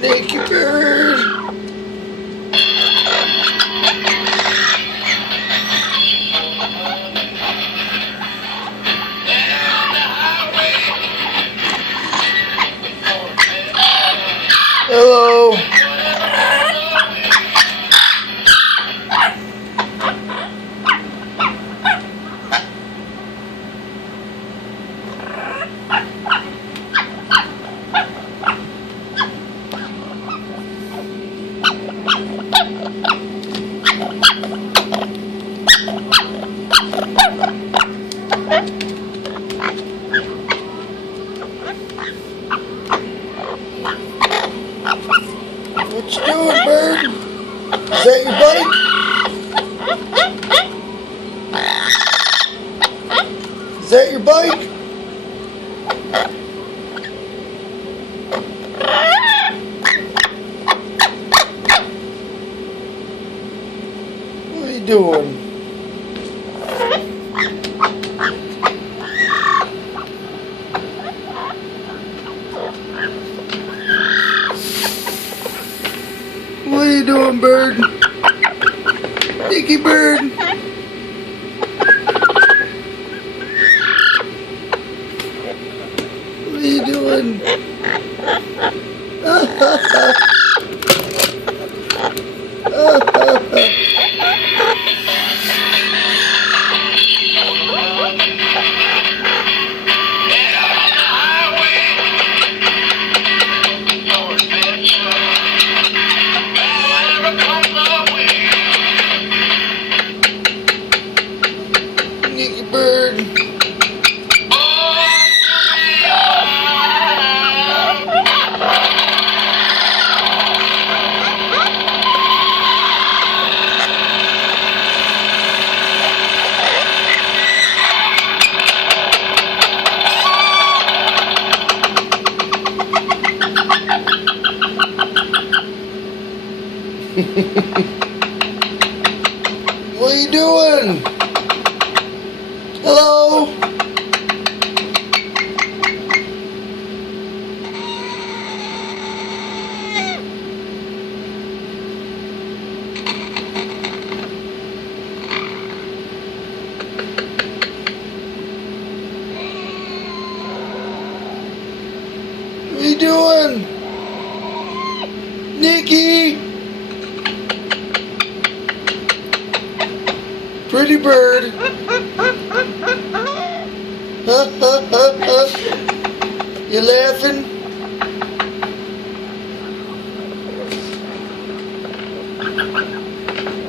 Naked bird. Hello. What you doing, bird? Is that your bike? Is that your bike? What are you doing? What are you doing, bird? Nicky bird. What are you doing? Nicky bird. What are you doing? Hello? What are you doing? Nicky! Pretty bird. You laughing?